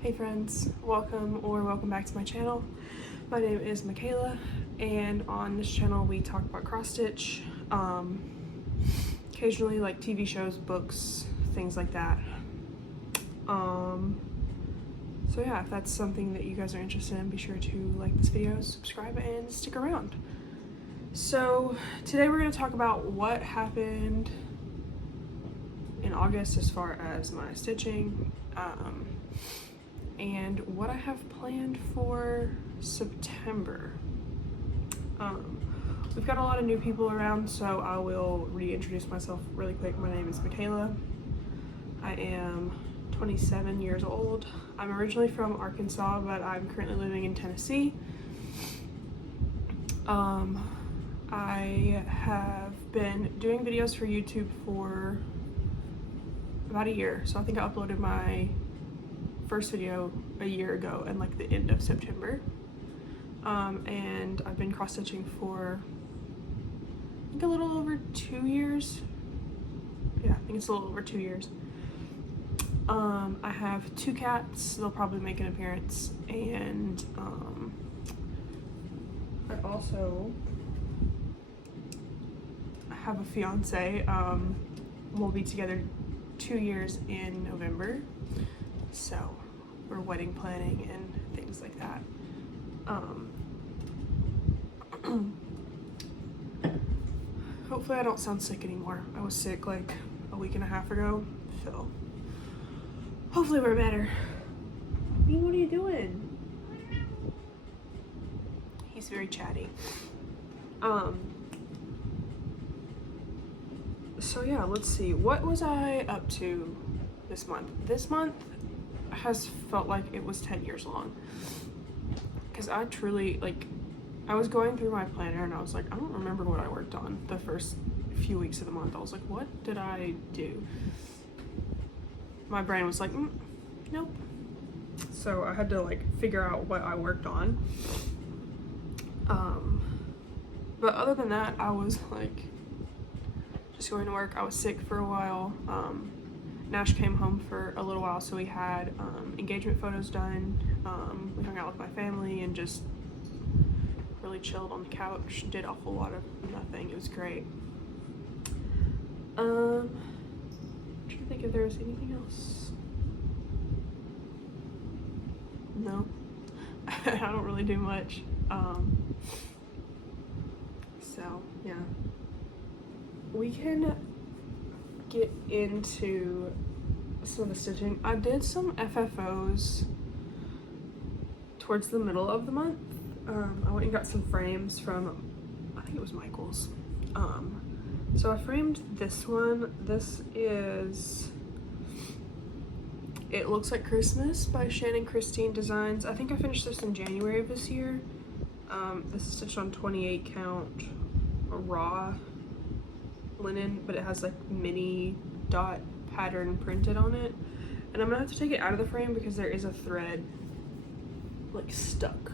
Hey friends, welcome back to my channel. My name is Michaela, and on this channel we talk about cross stitch, occasionally like TV shows, books, things like that. So yeah, if that's something that you guys are interested in, be sure to like this video, subscribe, and stick around. So today we're going to talk about what happened in August as far as my stitching, and what I have planned for September. We've got a lot of new people around, so I will reintroduce myself really quick. My name is Michaela. I am 27 years old. I'm originally from Arkansas, but I'm currently living in Tennessee. I have been doing videos for YouTube for about a year, so I think I uploaded my first video a year ago and like the end of September, and I've been cross stitching for I think a little over 2 years. Yeah, I think it's a little over 2 years. I have 2 cats. They'll probably make an appearance, and I also have a fiance. We'll be together 2 years in November, so we're wedding planning and things like that. Hopefully I don't sound sick anymore. I was sick like a week and a half ago, so hopefully we're better. Bean, what are you doing? He's very chatty. So yeah, let's see. What was I up to this month? This month has felt like it was 10 years long. Because I truly, like, I was going through my planner and I was like, I don't remember what I worked on the first few weeks of the month. I was like, what did I do? My brain was like, nope. So I had to like figure out what I worked on. But other than that, I was like just going to work. I was sick for a while. Nash came home for a little while, so we had engagement photos done. We hung out with my family and just really chilled on the couch, did a whole lot of nothing. It was great. I'm trying to think if there was anything else. No, I don't really do much. So yeah, we can get into some of the stitching. I did some FFOs towards the middle of the month. I went and got some frames from, I think it was Michael's. So I framed this one. This is It Looks Like Christmas by Shannon Christine Designs. I think I finished this in January of this year. This is stitched on 28 count raw linen, but it has like mini dot pattern printed on it. And I'm gonna have to take it out of the frame because there is a thread like stuck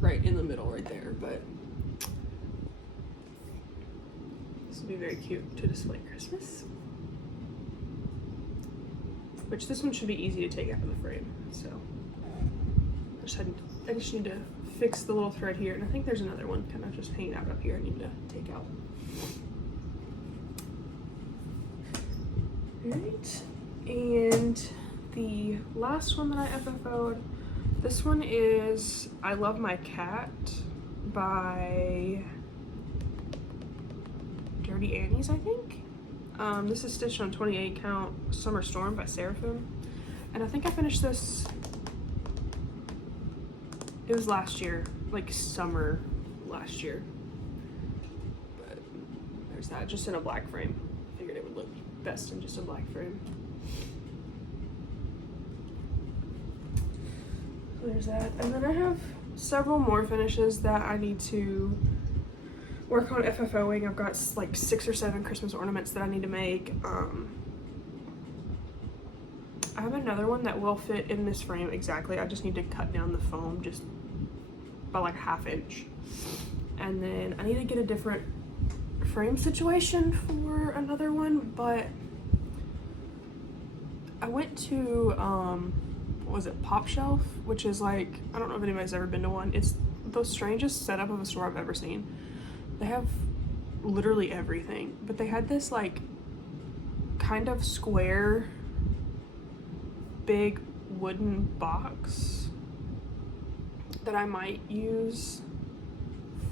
right in the middle right there, but this would be very cute to display Christmas. Which this one should be easy to take out of the frame, so I just need to fix the little thread here, and I think there's another one kind of just hanging out up here I need to take out. Alright, and the last one that I FFO'd, this one is I Love My Cat by Dirty Annie's, I think. This is stitched on 28 count Summer Storm by Seraphim, and I think I finished this, it was last year, like summer last year, but there's that, just in a black frame. Figured it would look best in just a black frame. So there's that, and then I have several more finishes that I need to work on FFOing. I've got like 6 or 7 Christmas ornaments that I need to make. I have another one that will fit in this frame exactly. I just need to cut down the foam just by like a ½ inch. And then I need to get a different frame situation for another one, but I went to was it Pop Shelf, which is like, I don't know if anybody's ever been to one. It's the strangest setup of a store I've ever seen. They have literally everything, but they had this like kind of square big wooden box that I might use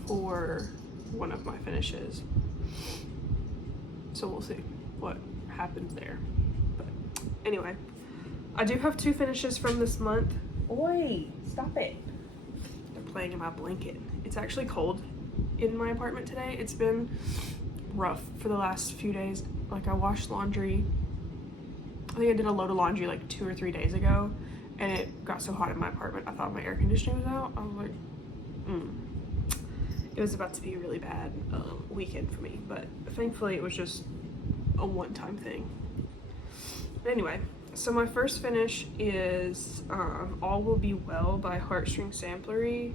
for one of my finishes. So we'll see what happens there. But anyway, I do have 2 finishes from this month. Oi, stop it. They're playing in my blanket. It's actually cold in my apartment today. It's been rough for the last few days. Like, I washed laundry. I think I did a load of laundry like 2 or 3 days ago, and it got so hot in my apartment I thought my air conditioning was out. I was like, It was about to be a really bad weekend for me, but thankfully it was just a one-time thing. But anyway, so my first finish is All Will Be Well by Heartstring Samplery.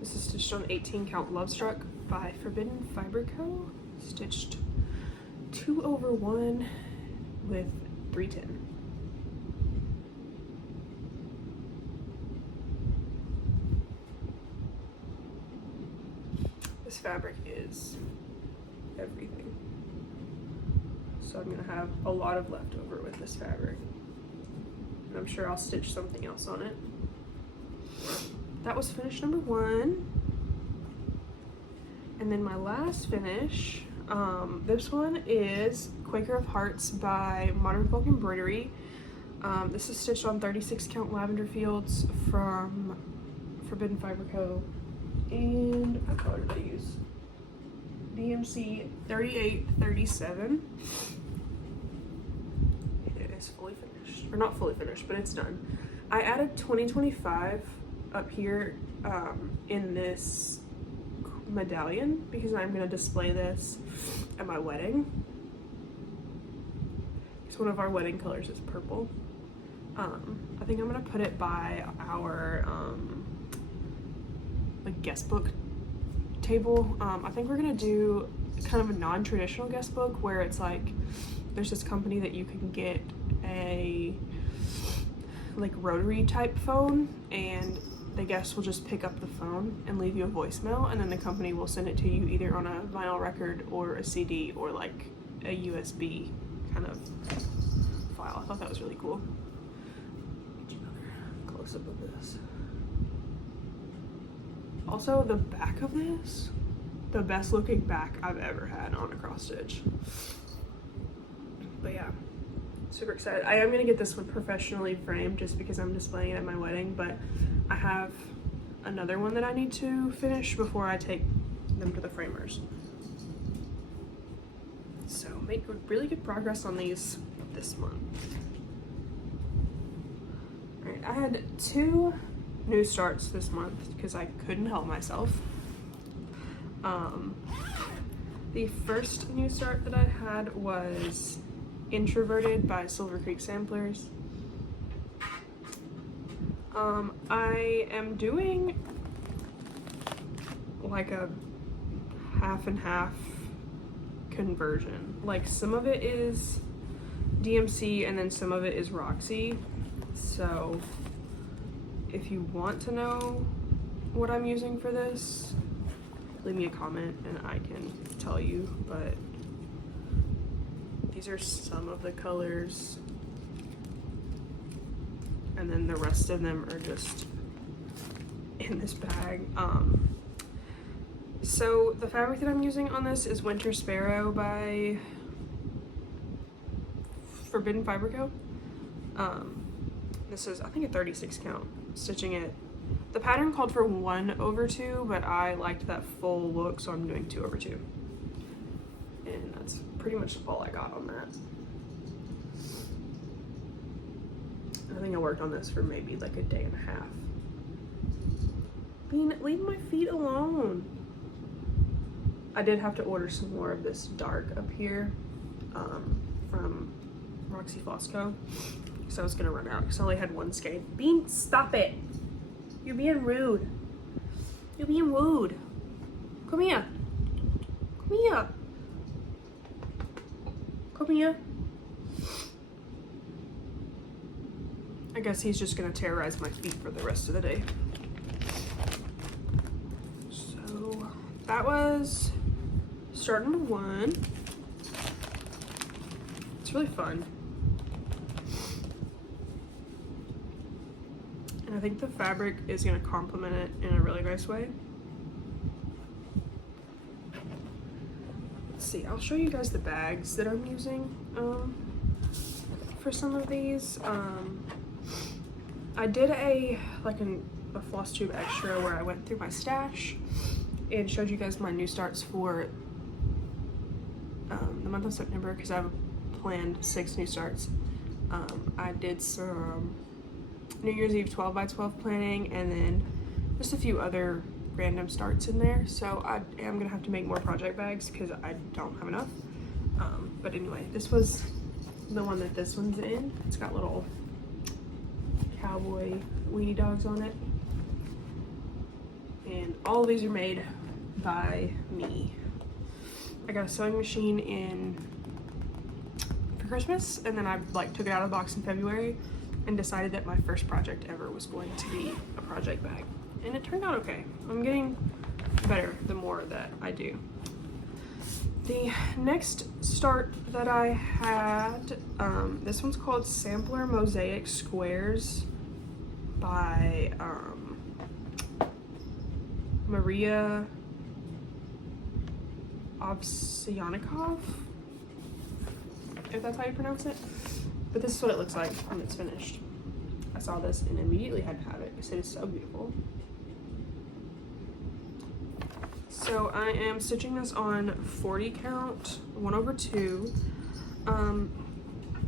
This is stitched on 18 count Love Struck by Forbidden Fiber Co. Stitched 2/1 with 310. This fabric is everything. So I'm gonna have a lot of leftover with this fabric. And I'm sure I'll stitch something else on it. That was finish number 1. And then my last finish, this one is Quaker of Hearts by Modern Folk Embroidery. This is stitched on 36 count lavender fields from Forbidden Fiber Co. And what color did I use? DMC 3837. It is fully finished, or not fully finished, but it's done. I added 2025 up here in this medallion because I'm going to display this at my wedding. Because one of our wedding colors is purple. I think I'm going to put it by our like guest book table. I think we're going to do kind of a non-traditional guest book where it's like there's this company that you can get a like rotary type phone, and the guest will just pick up the phone and leave you a voicemail, and then the company will send it to you either on a vinyl record or a CD or like a USB kind of file. I thought that was really cool. Get you another close up of this. Also, the back of this, the best looking back I've ever had on a cross stitch. But yeah, super excited. I am gonna get this one professionally framed just because I'm displaying it at my wedding, but I have another one that I need to finish before I take them to the framers. So make really good progress on these this month. All right, I had 2 new starts this month because I couldn't help myself. The first new start that I had was Introverted by Silver Creek Samplers. I am doing like a half and half conversion. Like some of it is DMC and then some of it is Roxy. So if you want to know what I'm using for this, leave me a comment and I can tell you, but these are some of the colors, and then the rest of them are just in this bag. So the fabric that I'm using on this is Winter Sparrow by Forbidden Fiber Co. This is, I think, a 36 count. Stitching it, the pattern called for 1/2, but I liked that full look, so I'm doing 2/2. And that's pretty much all I got on that. I think I worked on this for maybe like a day and a half. Bean, leave my feet alone. I did have to order some more of this dark up here from Roxy Flosstube, so I was gonna run out because I only had 1 skein. Bean, stop it! You're being rude. You're being rude. Come here. Come here. Come here. I guess he's just gonna terrorize my feet for the rest of the day. So that was start number 1. It's really fun. And I think the fabric is gonna complement it in a really nice way. Let's see, I'll show you guys the bags that I'm using for some of these. I did a Flosstube extra where I went through my stash and showed you guys my new starts for the month of September, because I've planned 6 new starts. I did some New Year's Eve 12 by 12 planning, and then just a few other random starts in there. So I am gonna have to make more project bags because I don't have enough. But anyway, this was the one that this one's in. It's got little cowboy weenie dogs on it. And all of these are made by me. I got a sewing machine in for Christmas, and then I took it out of the box in February and decided that my first project ever was going to be a project bag. And it turned out okay. I'm getting better the more that I do. The next start that I had, this one's called Sampler Mosaic Squares by Maria Ovsyannikov, if that's how you pronounce it. But this is what it looks like when it's finished. I saw this and immediately had to have it because it is so beautiful. So I am stitching this on 40 count, 1/2.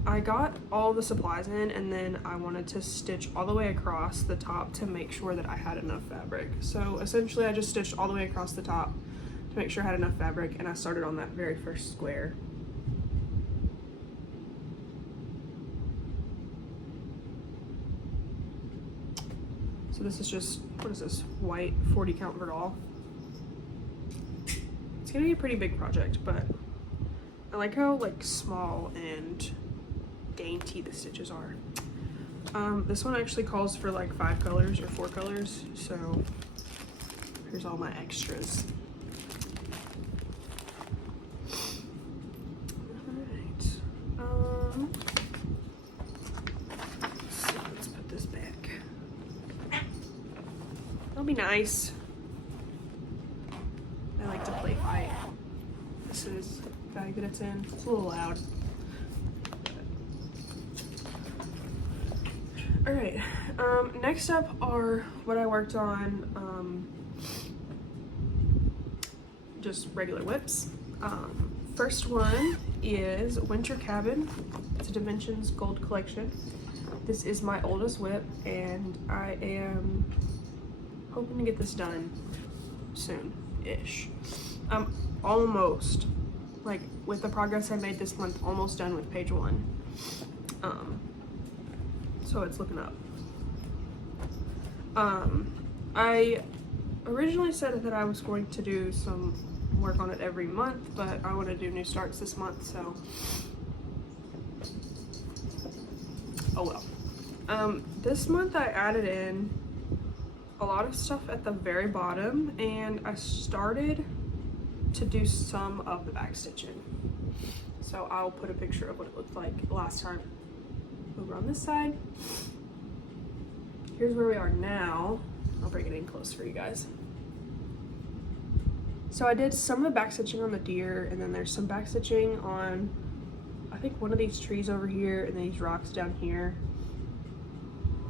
I got all the supplies in, and then I wanted to stitch all the way across the top to make sure that I had enough fabric. So essentially I just stitched all the way across the top to make sure I had enough fabric, and I started on that very first square. So this is just, what is this, white 40 count verdal. It's gonna be a pretty big project, but I like how small and dainty the stitches are. This one actually calls for 5 colors or 4 colors, so here's all my extras. Alright. Let's put this back. That'll be nice. I like to play fight. This is the bag that it's in. It's a little loud. Alright, next up are what I worked on, just regular whips. First one is Winter Cabin. It's a Dimensions Gold Collection. This is my oldest whip, and I am hoping to get this done soon-ish. I'm almost, with the progress I made this month, almost done with page 1. So it's looking up. I originally said that I was going to do some work on it every month, but I want to do new starts this month, so oh well. This month I added in a lot of stuff at the very bottom, and I started to do some of the back stitching. So I'll put a picture of what it looked like last time over on this side. Here's where we are now. I'll bring it in close for you guys. So I did some of the back stitching on the deer, and then there's some back stitching on, I think, one of these trees over here and these rocks down here.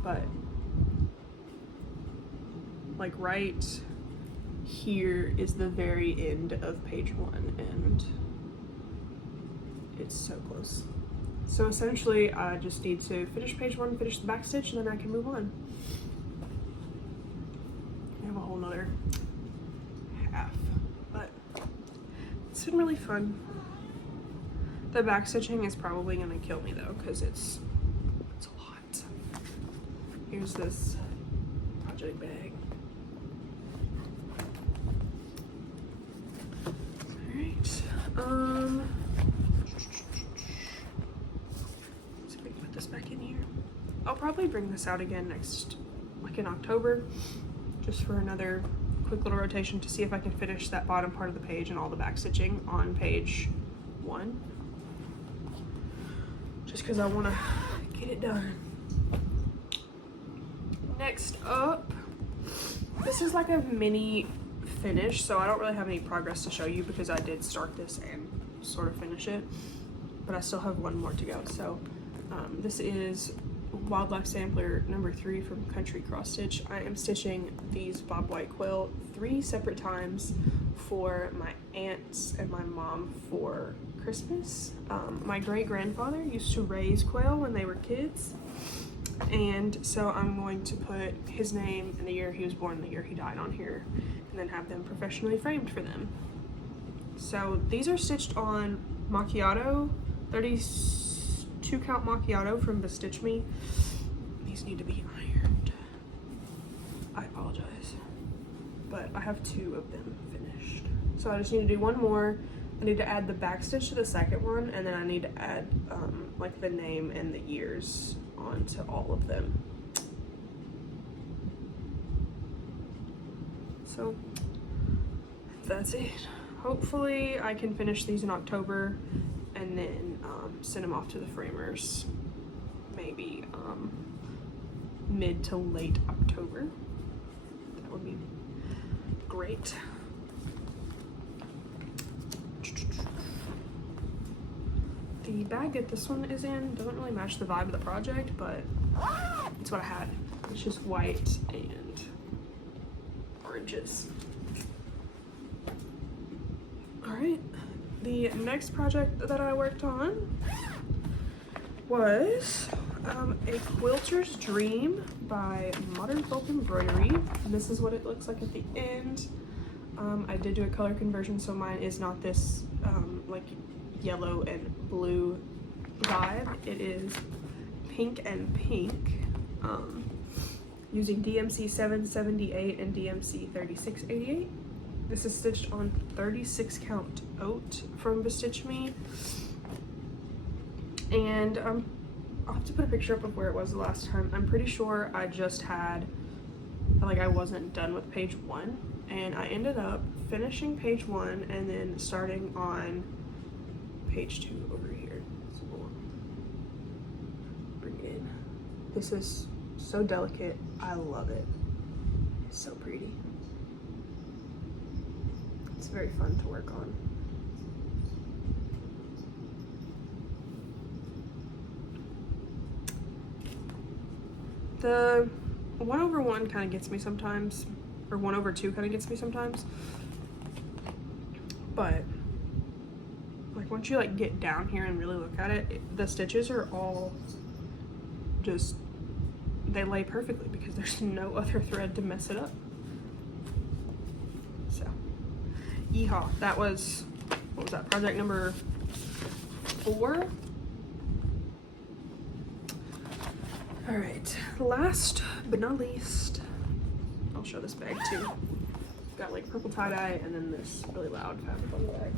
But right here is the very end of page 1, and it's so close. So essentially I just need to finish page 1, finish the back stitch, and then I can move on. I have a whole nother half, but it's been really fun. The back stitching is probably gonna kill me though, because it's a lot. Here's this project bag. Alright, see if we can put this back in here. Oh, probably bring this out again next, like in October, just for another quick little rotation to see if I can finish that bottom part of the page and all the back stitching on page 1. Just because I want to get it done. Next up, this is like a mini finish, so I don't really have any progress to show you because I did start this and sort of finish it, but I still have one more to go. So this is Wildlife Sampler number 3 from Country Cross Stitch. I am stitching these Bob White quill 3 separate times for my aunts and my mom for Christmas. My great-grandfather used to raise quail when they were kids, and so I'm going to put his name and the year he was born and the year he died on here, and then have them professionally framed for them. So these are stitched on macchiato, 32 count macchiato from Bestitch Me. These need to be ironed. I apologize, but I have 2 of them finished. So I just need to do one more. I need to add the back stitch to the second one, and then I need to add like the name and the years onto all of them. So that's it. Hopefully I can finish these in October and then send them off to the framers maybe mid to late October. That would be great. The bag that this one is in doesn't really match the vibe of the project, but it's what I had. It's just white and oranges. Alright, the next project that I worked on was a Quilter's Dream by Modern Folk Embroidery, and this is what it looks like at the end. I did do a color conversion, so mine is not this like yellow and blue vibe. It is pink and pink, using DMC 778 and DMC 3688. This is stitched on 36 count oat from Bestitch Me, and I'll have to put a picture up of where it was the last time. I'm pretty sure I just had, like, I wasn't done with page 1, and I ended up finishing page 1 and then starting on page 2 over here. So we'll bring it in. This is so delicate. I love it. It's so pretty. It's very fun to work on. The 1/1 kind of gets me sometimes, or 1/2 kind of gets me sometimes, but like once you like get down here and really look at it, the stitches are all just, they lay perfectly because there's no other thread to mess it up. So yeehaw, that was, what was that, project number 4. All right, last but not least, I'll show this bag too. Got like purple tie-dye and then this really loud fabric on the bag.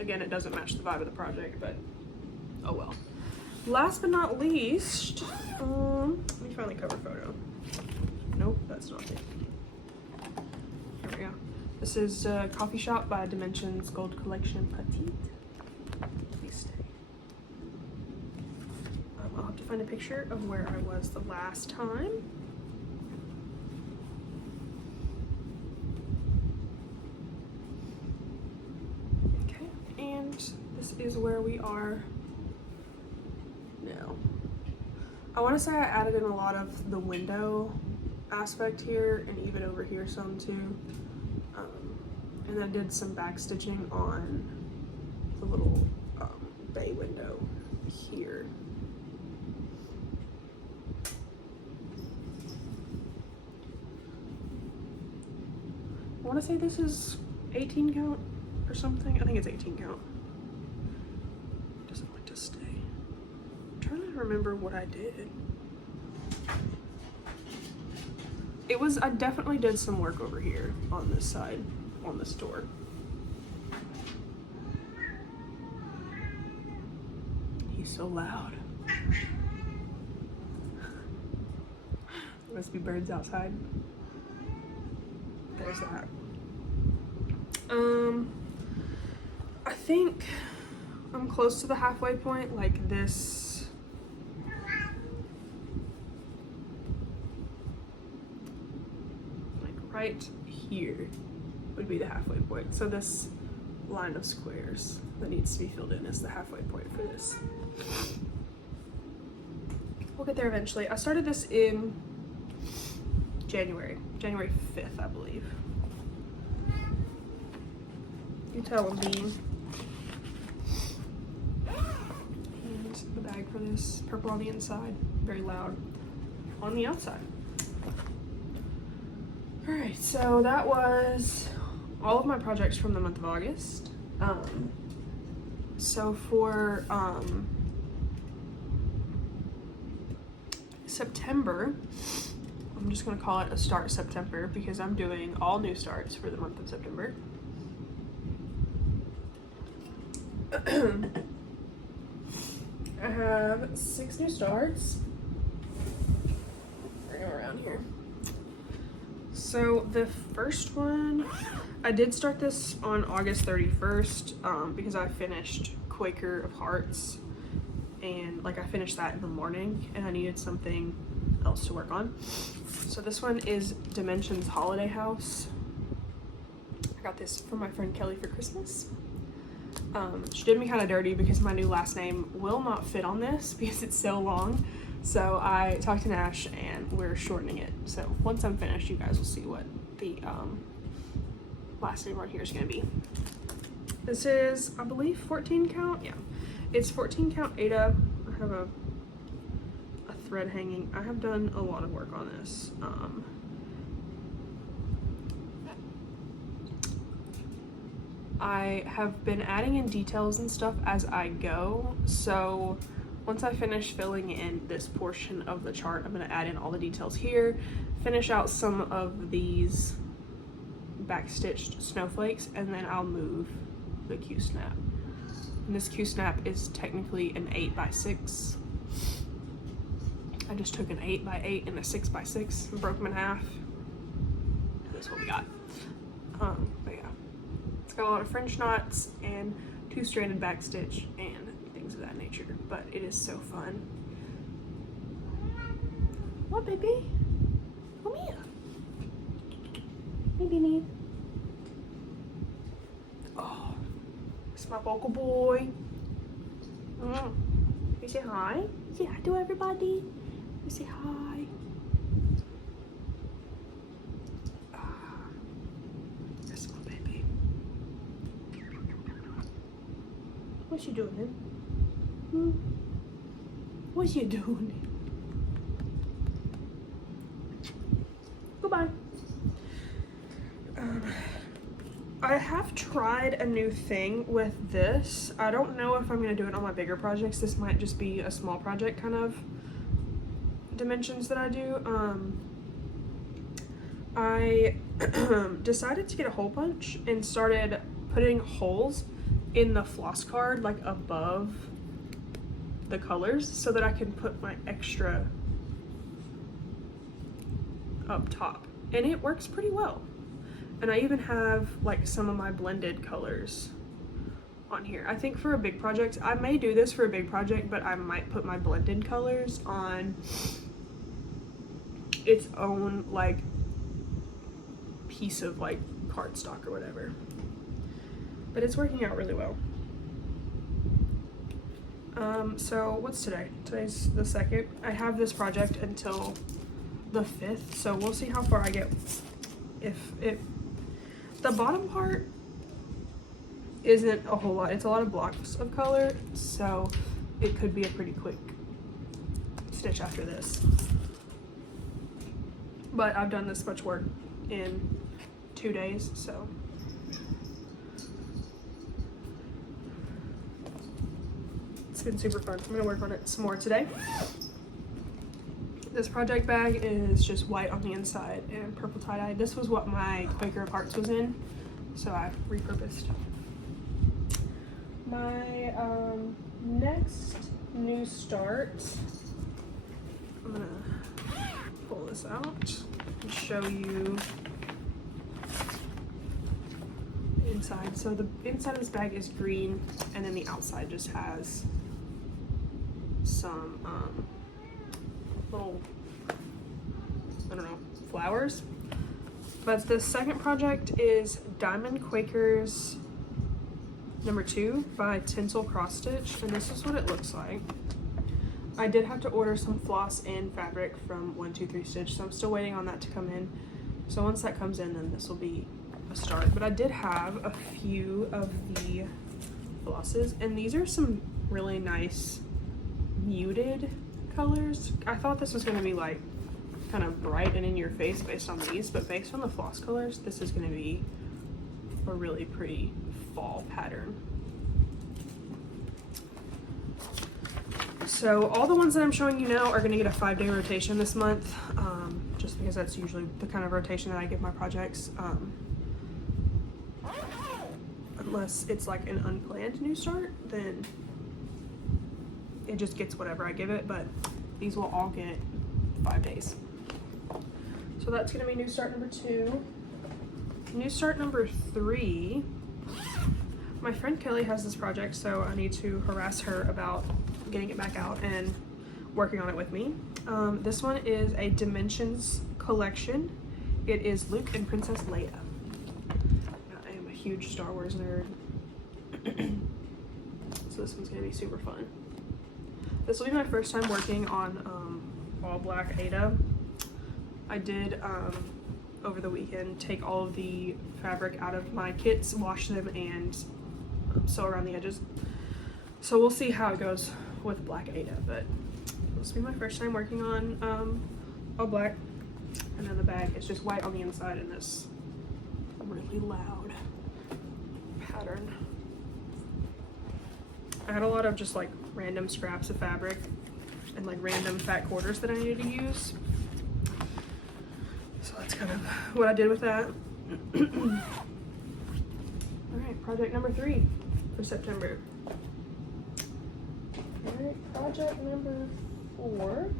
Again, it doesn't match the vibe of the project, but oh well. Last but not least, let me find the cover photo. Nope, that's not it. Here we go. This is Coffee Shop by Dimensions Gold Collection Petite. Please stay. I'll have to find a picture of where I was the last time. Okay, and this is where we are now. I want to say I added in a lot of the window aspect here and even over here some too. And I did some back stitching on the little bay window here. I want to say this is 18 count or something. I think it's 18 count. Doesn't like to stay. I'm trying to remember what I did. It was, I definitely did some work over here on this side, on this door. He's so loud. Must be birds outside. There's that. I think I'm close to the halfway point, like this. Like right here would be the halfway point. So this line of squares that needs to be filled in is the halfway point for this. We'll get there eventually. I started this in January 5th, I believe. You tell I'm being. And the bag for this, purple on the inside, very loud on the outside. All right, so that was all of my projects from the month of August. So for September, I'm just gonna call it a start September because I'm doing all new starts for the month of September. I have 6 new starts. Bring them around here. So the first one, I did start this on August 31st because I finished Quaker of Hearts, and like I finished that in the morning and I needed something else to work on. So this one is Dimensions Holiday House. I got this from my friend Kelly for Christmas. She did me kind of dirty because my new last name will not fit on this because it's so long. So I talked to Nash and we're shortening it. So once I'm finished, you guys will see what the last name right here is going to be. This is, I believe, 14 count. Yeah, it's 14 count Ada. I have a thread hanging. I have done a lot of work on this. I have been adding in details and stuff as I go, so once I finish filling in this portion of the chart, I'm going to add in all the details here, finish out some of these backstitched snowflakes, and then I'll move the Q-snap. And this Q-snap is technically an 8x6. I just took an 8x8 and a 6x6 and broke them in half. That's what we got. But yeah. It's got a lot of French knots and 2-stranded backstitch and things of that nature, but it is so fun. What, baby? Come here. Hey, Beanie. Oh, it's my vocal boy. You say hi? Say hi to everybody. You say hi. That's my baby. What's you doing? What's you doing? Goodbye. I have tried a new thing with this. I don't know if I'm going to do it on my bigger projects. This might just be a small project kind of dimensions that I do. I decided to get a hole punch and started putting holes in the floss card like above the colors so that I can put my extra up top, and it works pretty well. And I even have like some of my blended colors on here. I think for a big project, I may do this for a big project, but I might put my blended colors on its own like piece of like cardstock or whatever. But it's working out really well. So what's today? Today's the 2nd. I have this project until the 5th, so we'll see how far I get. The bottom part isn't a whole lot. It's a lot of blocks of color, so it could be a pretty quick stitch after this. But I've done this much work in 2 days, so. It's been super fun. I'm gonna work on it some more today. This project bag is just white on the inside and purple tie-dye. This was what my Quaker of Hearts was in, so I repurposed. My next new start, I'm gonna pull this out and show you the inside. So the inside of this bag is green, and then the outside just has some little, I don't know, flowers. But the second project is Diamond Quakers #2 by Tinsel Cross Stitch, and this is what it looks like. I did have to order some floss and fabric from 123 Stitch, so I'm still waiting on that to come in. So once that comes in, then this will be a start. But I did have a few of the flosses, and these are some really nice muted colors. I thought this was going to be like kind of bright and in your face based on these, but based on the floss colors, this is going to be a really pretty fall pattern. So all the ones that I'm showing you now are going to get a 5-day rotation this month, just because that's usually the kind of rotation that I give my projects, unless it's like an unplanned new start, then it just gets whatever I give it, but these will all get 5 days. So that's going to be new start #2. New start #3. My friend Kelly has this project, so I need to harass her about getting it back out and working on it with me. This one is a Dimensions collection. It is Luke and Princess Leia. I am a huge Star Wars nerd, so this one's going to be super fun. This will be my first time working on all black Ada. I did over the weekend take all of the fabric out of my kits, wash them, and sew around the edges. So we'll see how it goes with black Ada, but this will be my first time working on all black. And then the bag is just white on the inside in this really loud pattern. I had a lot of just like random scraps of fabric and like random fat quarters that I needed to use. So that's kind of what I did with that. Alright, project #3 for September. Alright, project #4.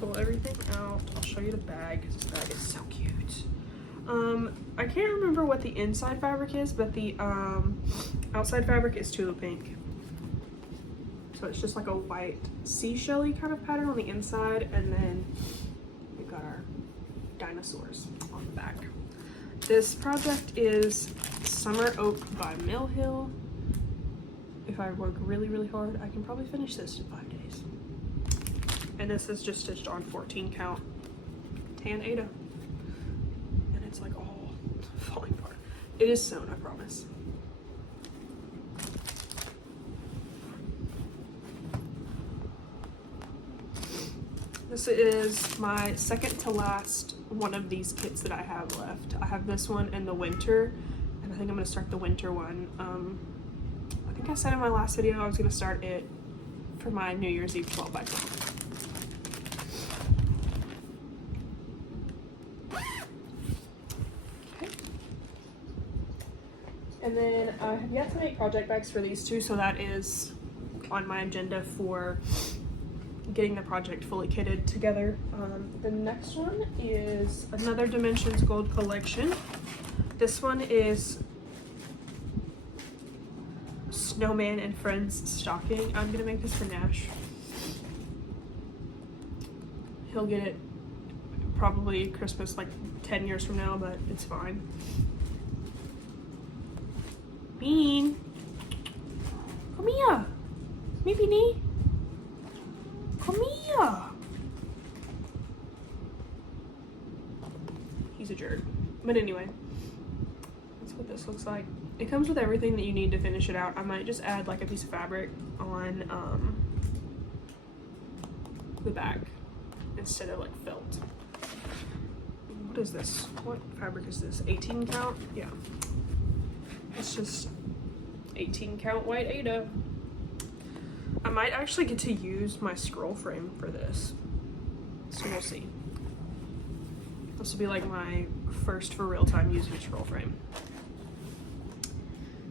Pull everything out. I'll show you the bag. This bag is so cute. I can't remember what the inside fabric is, but the outside fabric is Tulip Pink. So it's just like a white seashell-y kind of pattern on the inside, and then we've got our dinosaurs on the back. This project is Summer Oak by Mill Hill. If I work really, really hard, I can probably finish this in 5 days. And this is just stitched on 14 count tan Ada. And it's like all falling apart. It is sewn, I promise. This is my second to last one of these kits that I have left. I have this one in the winter, and I think I'm going to start the winter one. I think I said in my last video I was going to start it for my New Year's Eve 12 by 12. Okay. And then I have yet to make project bags for these two, so that is on my agenda for getting the project fully kitted together. The next one is another Dimensions Gold collection. This one is Snowman and Friends stocking. I'm gonna make this for Nash. He'll get it probably Christmas like 10 years from now, but it's fine. Bean, come here. Me, Beanie. Come here. He's a jerk. But anyway, that's what this looks like. It comes with everything that you need to finish it out. I might just add like a piece of fabric on the back instead of like felt. What is this? What fabric is this? 18 count? Yeah. It's just 18 count white Ada. I might actually get to use my scroll frame for this, so we'll see. This will be like my first for real time using a scroll frame.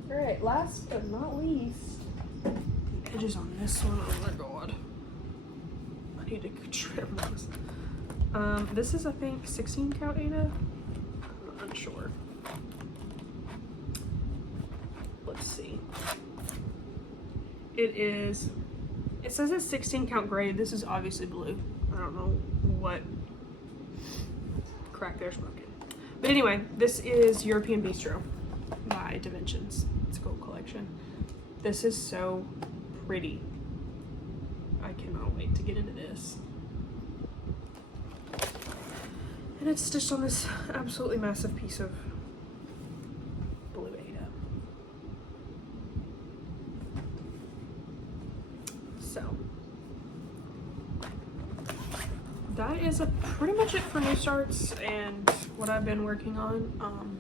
Alright, last but not least, the edges on this one. Oh my god. I need to trim this. This is, I think, 16 count Ada. I'm unsure. Let's see. It says it's 16 count grade. This is obviously blue. I don't know what crack they're smoking. But anyway, this is European Bistro by Dimensions. It's a gold collection. This is so pretty. I cannot wait to get into this. And it's stitched on this absolutely massive piece of blue Ada. So that is pretty much it for new starts and what I've been working on.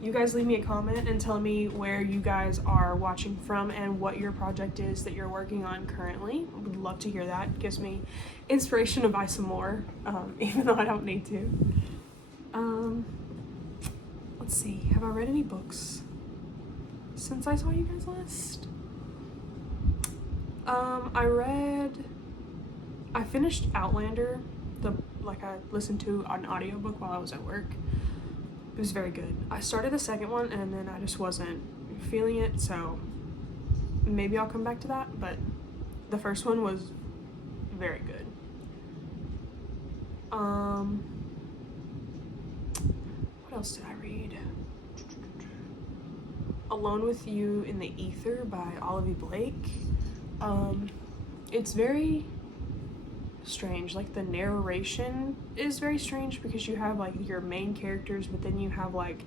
You guys leave me a comment and tell me where you guys are watching from and what your project is that you're working on currently. I would love to hear that. It gives me inspiration to buy some more, even though I don't need to. Let's see, have I read any books since I saw you guys last? I finished Outlander, I listened to an audiobook while I was at work. It was very good. I started the second one and then I just wasn't feeling it, so maybe I'll come back to that, but the first one was very good. What else did I read? Alone with You in the Ether by Olivia Blake. It's very strange. Like, the narration is very strange because you have like your main characters, but then you have like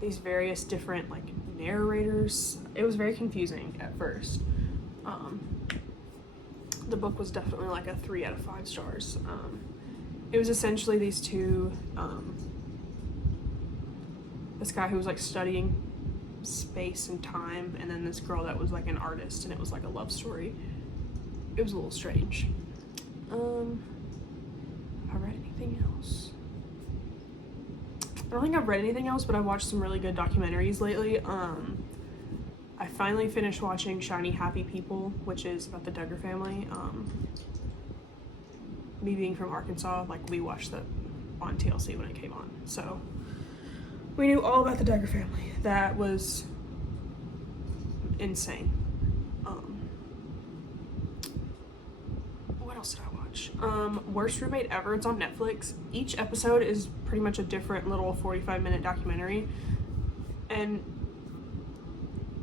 these various different like narrators. It was very confusing at first. The book was definitely like a 3 out of 5 stars. It was essentially these two, this guy who was like studying space and time, and then this girl that was like an artist, and it was like a love story. It was a little strange. Have I read anything else? I don't think I've read anything else, but I've watched some really good documentaries lately. I finally finished watching Shiny Happy People, which is about the Duggar family. Me being from Arkansas, like, we watched that on TLC when it came on, so we knew all about the Duggar family. That was insane. What else did I watch? Worst Roommate Ever. It's on Netflix. Each episode is pretty much a different little 45-minute documentary, and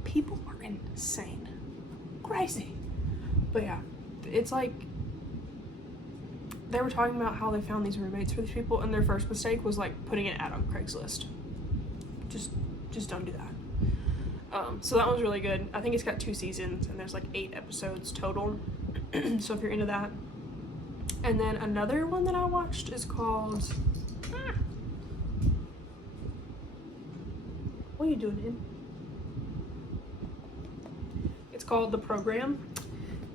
people are insane, crazy. But yeah, it's like they were talking about how they found these roommates for these people, and their first mistake was like putting an ad on Craigslist. Just don't do that. So that one's really good. I think it's got 2 seasons and there's like 8 episodes total. So if you're into that. And then another one that I watched is called what are you doing, Em? It's called The Program,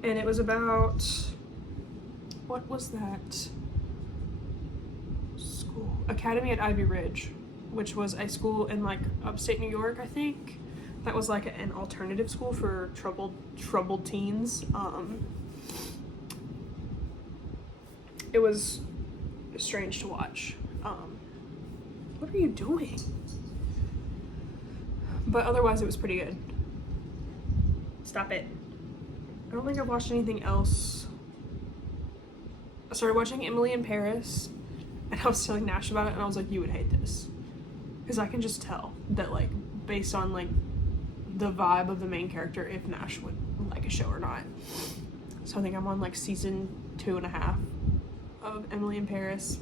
and it was about, what was that school? Academy at Ivy Ridge, which was a school in like upstate New York, I think. That was like an alternative school for troubled teens. It was strange to watch. What are you doing? But otherwise it was pretty good. Stop it. I don't think I've watched anything else. I started watching Emily in Paris, and I was telling Nash about it, and I was like, you would hate this. Because I can just tell that, like, based on, like, the vibe of the main character, if Nash would like a show or not. So I think I'm on, like, season 2.5 of Emily in Paris.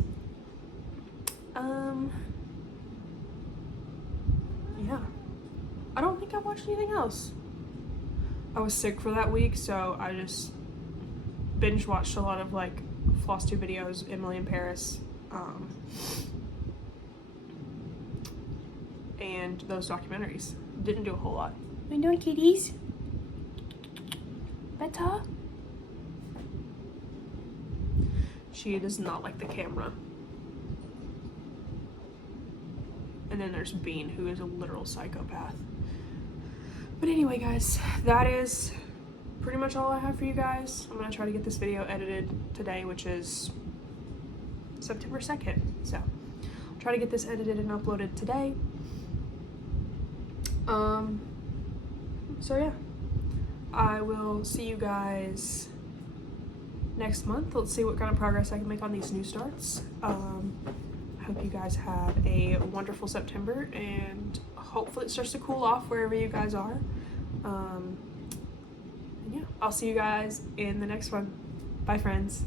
Yeah. I don't think I've watched anything else. I was sick for that week, so I just binge watched a lot of like Flosstube videos, Emily in Paris, and those documentaries. Didn't do a whole lot. What are you doing, kitties? Better? She does not like the camera. And then there's Bean, who is a literal psychopath. But anyway, guys, that is pretty much all I have for you guys. I'm gonna try to get this video edited today, which is September 2nd. So I'll try to get this edited and uploaded today. So yeah, I will see you guys next month. Let's see what kind of progress I can make on these new starts. I hope you guys have a wonderful September, and hopefully it starts to cool off wherever you guys are. And yeah, I'll see you guys in the next one. Bye, friends.